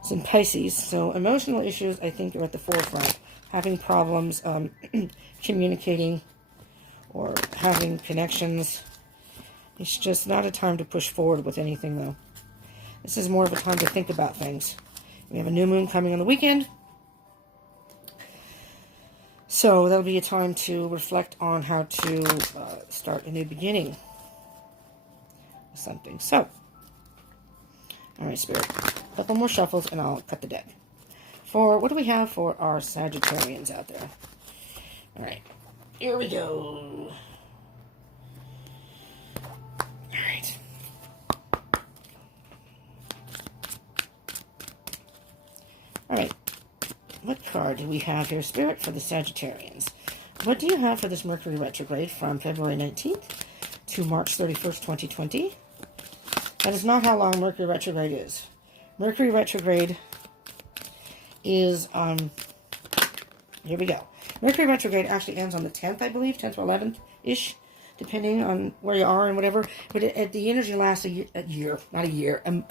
It's in Pisces. So, emotional issues, I think, are at the forefront. Having problems communicating or having connections. It's just not a time to push forward with anything, though. This is more of a time to think about things. We have a new moon coming on the weekend. So that'll be a time to reflect on how to start a new beginning. Something. So, all right, Spirit. A couple more shuffles and I'll cut the deck. What do we have for our Sagittarians out there? All right. Here we go. All right. All right. What card do we have here, Spirit, for the Sagittarians? What do you have for this Mercury retrograde from February 19th to March 31st, 2020? That is not how long Mercury retrograde is. Mercury retrograde is Here we go. Mercury retrograde actually ends on the 10th, I believe, 10th or 11th-ish, depending on where you are and whatever. But the energy lasts a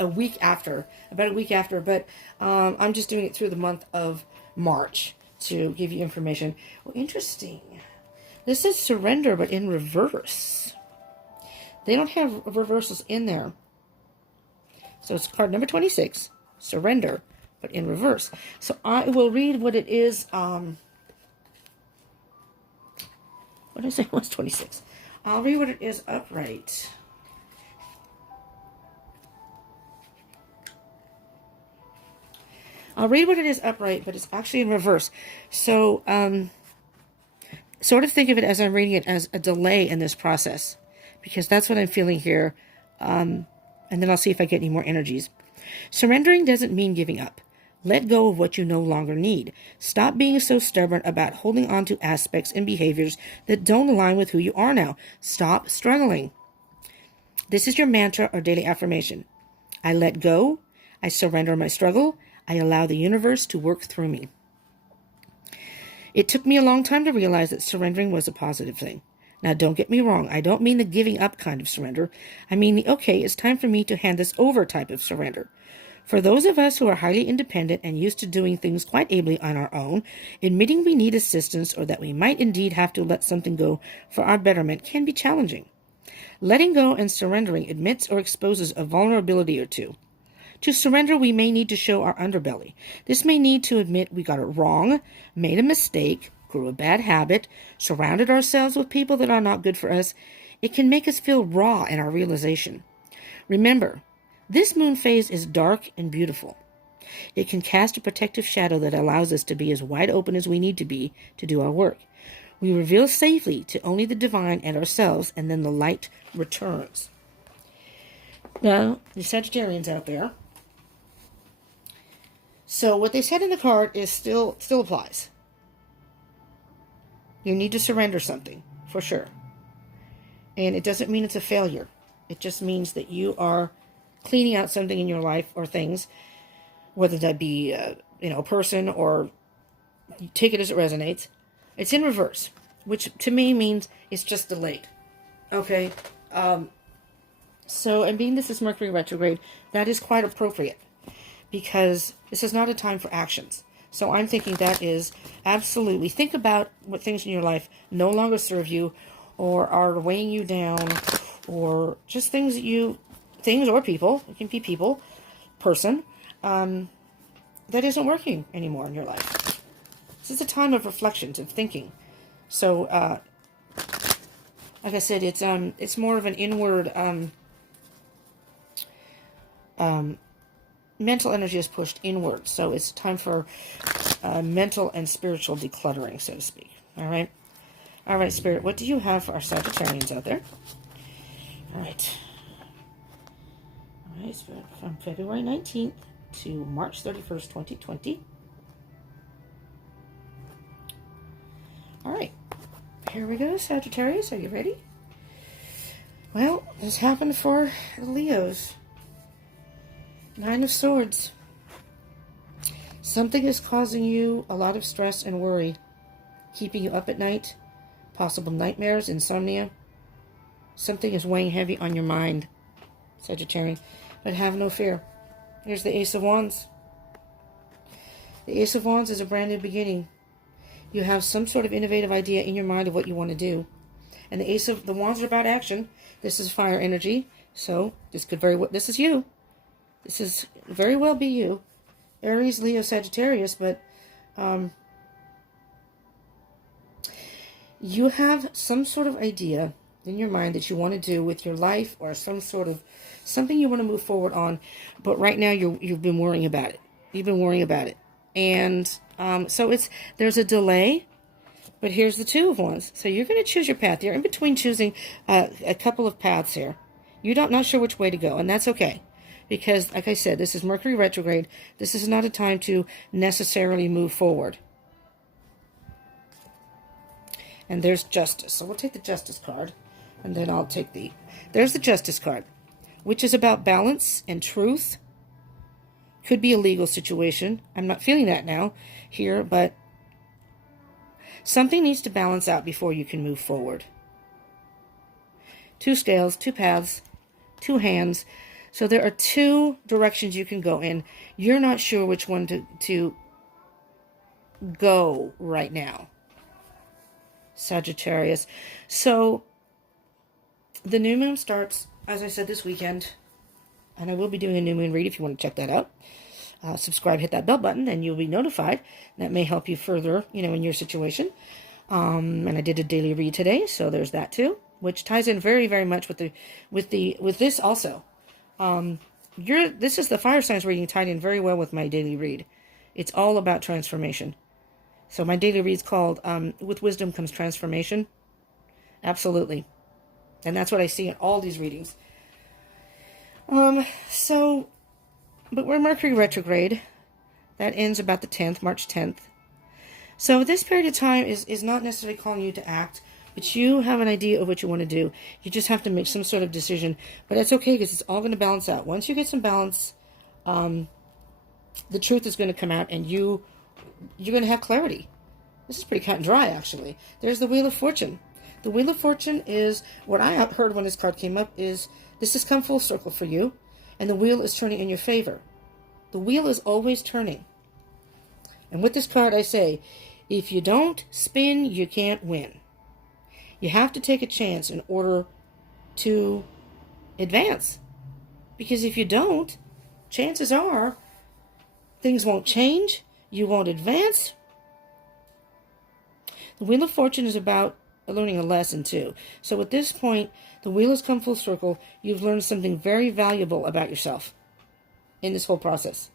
week after, about a week after. But I'm just doing it through the month of March to give you information. Well, interesting. This is surrender, but in reverse. They don't have reversals in there. So it's card number 26, surrender, but in reverse. So I will read what it is. What did I say? It was 26. I'll read what it is upright. I'll read what it is upright, but it's actually in reverse. So, sort of think of it as I'm reading it as a delay in this process, because that's what I'm feeling here. And then I'll see if I get any more energies. Surrendering doesn't mean giving up. Let go of what you no longer need. Stop being so stubborn about holding on to aspects and behaviors that don't align with who you are now. Stop struggling. This is your mantra or daily affirmation. I let go. I surrender my struggle. I allow the universe to work through me. It took me a long time to realize that surrendering was a positive thing. Now, don't get me wrong. I don't mean the giving up kind of surrender. I mean the, okay, it's time for me to hand this over type of surrender. For those of us who are highly independent and used to doing things quite ably on our own, admitting we need assistance or that we might indeed have to let something go for our betterment can be challenging. Letting go and surrendering admits or exposes a vulnerability or two. To surrender, we may need to show our underbelly. This may need to admit we got it wrong, made a mistake, grew a bad habit, surrounded ourselves with people that are not good for us. It can make us feel raw in our realization. Remember, this moon phase is dark and beautiful. It can cast a protective shadow that allows us to be as wide open as we need to be to do our work. We reveal safely to only the divine and ourselves, and then the light returns. Now, the Sagittarians out there. So what they said in the card is still applies. You need to surrender something, for sure. And it doesn't mean it's a failure. It just means that you are cleaning out something in your life or things, whether that be a person or you take it as it resonates. It's in reverse, which to me means it's just delayed. Okay? So, and being this is Mercury retrograde, that is quite appropriate because this is not a time for actions. So I'm thinking that is absolutely, think about what things in your life no longer serve you or are weighing you down, or just things or people, it can be people, person, that isn't working anymore in your life. This is a time of reflection, of thinking. So, like I said, it's more of an inward, mental energy is pushed inward. So it's time for mental and spiritual decluttering, so to speak. All right? All right, Spirit, what do you have for our Sagittarians out there? All right. All right, Spirit, from February 19th to March 31st, 2020. All right. Here we go, Sagittarius. Are you ready? Well, this happened for the Leos. 9 of Swords. Something is causing you a lot of stress and worry, keeping you up at night, possible nightmares, insomnia. Something is weighing heavy on your mind, Sagittarius, but have no fear. Here's the Ace of Wands. The Ace of Wands is a brand new beginning. You have some sort of innovative idea in your mind of what you want to do. And the Wands are about action. This is fire energy, so this is you. This is very well be you. Aries, Leo, Sagittarius, but you have some sort of idea in your mind that you want to do with your life, or something you want to move forward on, but right now you've been worrying about it. You've been worrying about it. And so there's a delay, but here's the Two of Wands. So you're going to choose your path. You're in between choosing a couple of paths here. You're not sure which way to go, and that's okay. Because, like I said, this is Mercury retrograde. This is not a time to necessarily move forward. And there's Justice. So we'll take the Justice card. And then I'll take there's the Justice card, which is about balance and truth. Could be a legal situation. I'm not feeling that now here, but Something needs to balance out before you can move forward. 2 scales, 2 paths, 2 hands. So there are 2 directions you can go in. You're not sure which one to go right now, Sagittarius. So the new moon starts, as I said, this weekend. And I will be doing a new moon read if you want to check that out. Subscribe, hit that bell button, and you'll be notified. That may help you further, in your situation. And I did a daily read today, so there's that too, which ties in very, very much with this also. This is the fire signs reading tied in very well with my daily read. It's all about transformation. So my daily read's called "With Wisdom Comes Transformation." Absolutely, and that's what I see in all these readings. But we're Mercury retrograde. That ends about the 10th, March 10th. So this period of time is not necessarily calling you to act, but you have an idea of what you want to do. You just have to make some sort of decision. But that's okay, because it's all going to balance out. Once you get some balance, the truth is going to come out, and you're going to have clarity. This is pretty cut and dry, actually. There's the Wheel of Fortune. The Wheel of Fortune is, what I heard when this card came up is, this has come full circle for you, and the wheel is turning in your favor. The wheel is always turning. And with this card, I say, if you don't spin, you can't win. You have to take a chance in order to advance. Because if you don't, chances are things won't change, you won't advance. The Wheel of Fortune is about learning a lesson too. So at this point, the wheel has come full circle. You've learned something very valuable about yourself in this whole process.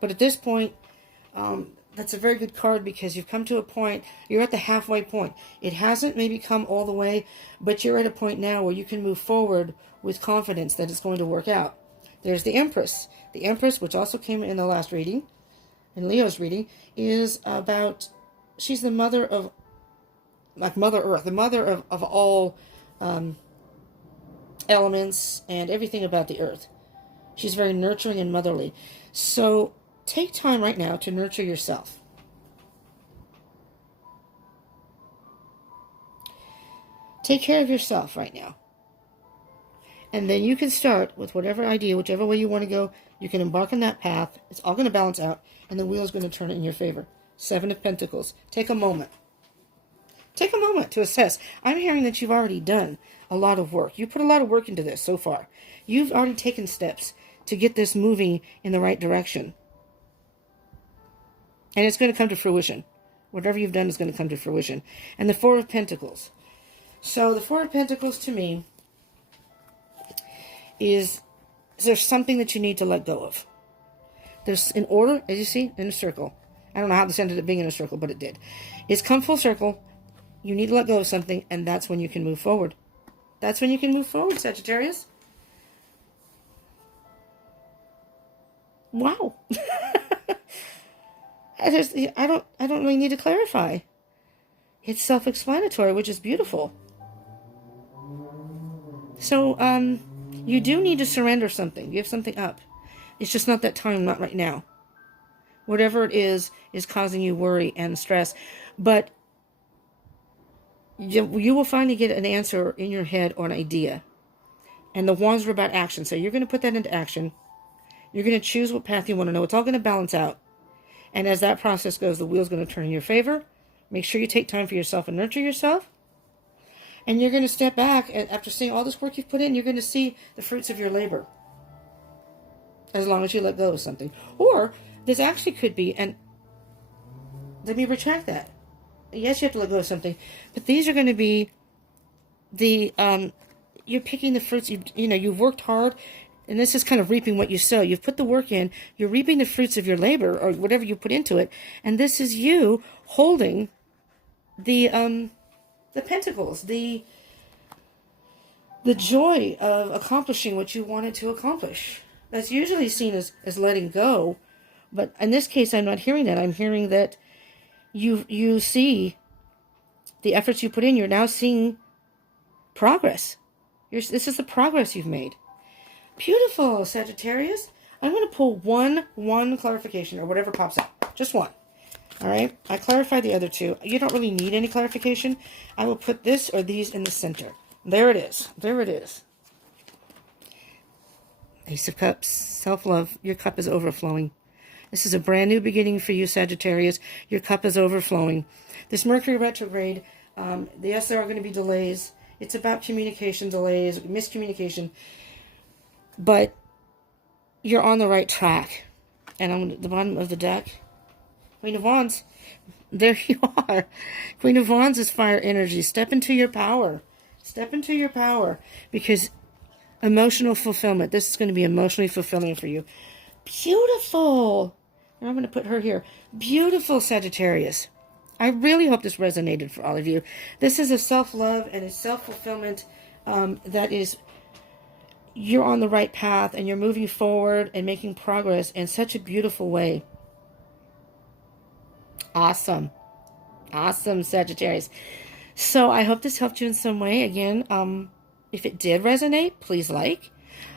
But at this point, that's a very good card, because you've come to a point, you're at the halfway point. It hasn't maybe come all the way, but you're at a point now where you can move forward with confidence that it's going to work out. There's the Empress. The Empress, which also came in the last reading, in Leo's reading, is about, she's the mother of, like Mother Earth, the mother of all elements and everything about the earth. She's very nurturing and motherly. So take time right now to nurture yourself. Take care of yourself right now. And then you can start with whatever idea, whichever way you want to go. You can embark on that path. It's all going to balance out, and the wheel is going to turn in your favor. 7 of Pentacles. Take a moment. Take a moment to assess. I'm hearing that you've already done a lot of work. You put a lot of work into this so far. You've already taken steps to get this moving in the right direction. And it's going to come to fruition. Whatever you've done is going to come to fruition. And the 4 of Pentacles. So the 4 of Pentacles to me is there's something that you need to let go of. There's an order, as you see, in a circle. I don't know how this ended up being in a circle, but it did. It's come full circle. You need to let go of something, and that's when you can move forward. That's when you can move forward, Sagittarius. Wow. I don't really need to clarify. It's self-explanatory, which is beautiful. So, you do need to surrender something. Give something up. It's just not that time, not right now. Whatever it is causing you worry and stress. But you will finally get an answer in your head or an idea. And the wands are about action. So you're going to put that into action. You're going to choose what path you want to know. It's all going to balance out. And as that process goes, the wheel's going to turn in your favor. Make sure you take time for yourself and nurture yourself. And you're going to step back, and after seeing all this work you've put in, you're going to see the fruits of your labor. As long as you let go of something. Or this actually could be, and let me retract that. Yes, you have to let go of something, but these are going to be the, you're picking the fruits, you've worked hard, and this is kind of reaping what you sow. You've put the work in, you're reaping the fruits of your labor, or whatever you put into it, and this is you holding the pentacles, the joy of accomplishing what you wanted to accomplish. That's usually seen as letting go, but in this case, I'm not hearing that. I'm hearing that you see the efforts you put in. You're now seeing progress. This is the progress you've made. Beautiful, Sagittarius. I'm going to pull one clarification, or whatever pops up. Just one. All right, I clarified the other two. You don't really need any clarification. I will put this or these in the center. There it is. There it is. Ace of Cups, self-love. Your cup is overflowing. This is a brand new beginning for you, Sagittarius. Your cup is overflowing. This Mercury retrograde, yes, there are going to be delays. It's about communication delays, miscommunication. But you're on the right track. And on the bottom of the deck, Queen of Wands. There you are. Queen of Wands is fire energy. Step into your power. Step into your power. Because emotional fulfillment. This is going to be emotionally fulfilling for you. Beautiful. And I'm going to put her here. Beautiful, Sagittarius. I really hope this resonated for all of you. This is a self-love and a self-fulfillment that is, you're on the right path and you're moving forward and making progress in such a beautiful way. Awesome. Awesome, Sagittarius. So I hope this helped you in some way. Again, if it did resonate, please like.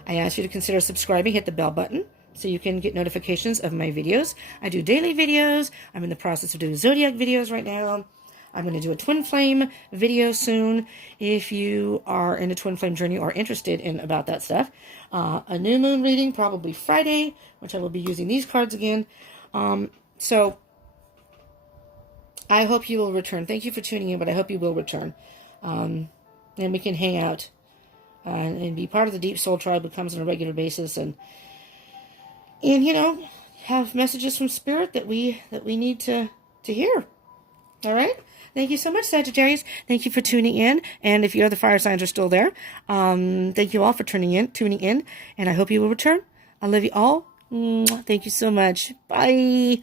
I ask you to consider subscribing. Hit the bell button so you can get notifications of my videos. I do daily videos. I'm in the process of doing zodiac videos right now. I'm going to do a twin flame video soon. If you are in a twin flame journey or interested in about that stuff. A new moon reading, probably Friday, which I will be using these cards again. So I hope you will return. Thank you for tuning in, but I hope you will return. And we can hang out and be part of the Deep Soul Tribe that comes on a regular basis. And you know, have messages from Spirit that we need to hear. All right? Thank you so much, Sagittarius. Thank you for tuning in. And if your other fire signs are still there, thank you all for tuning in. And I hope you will return. I love you all. Thank you so much. Bye.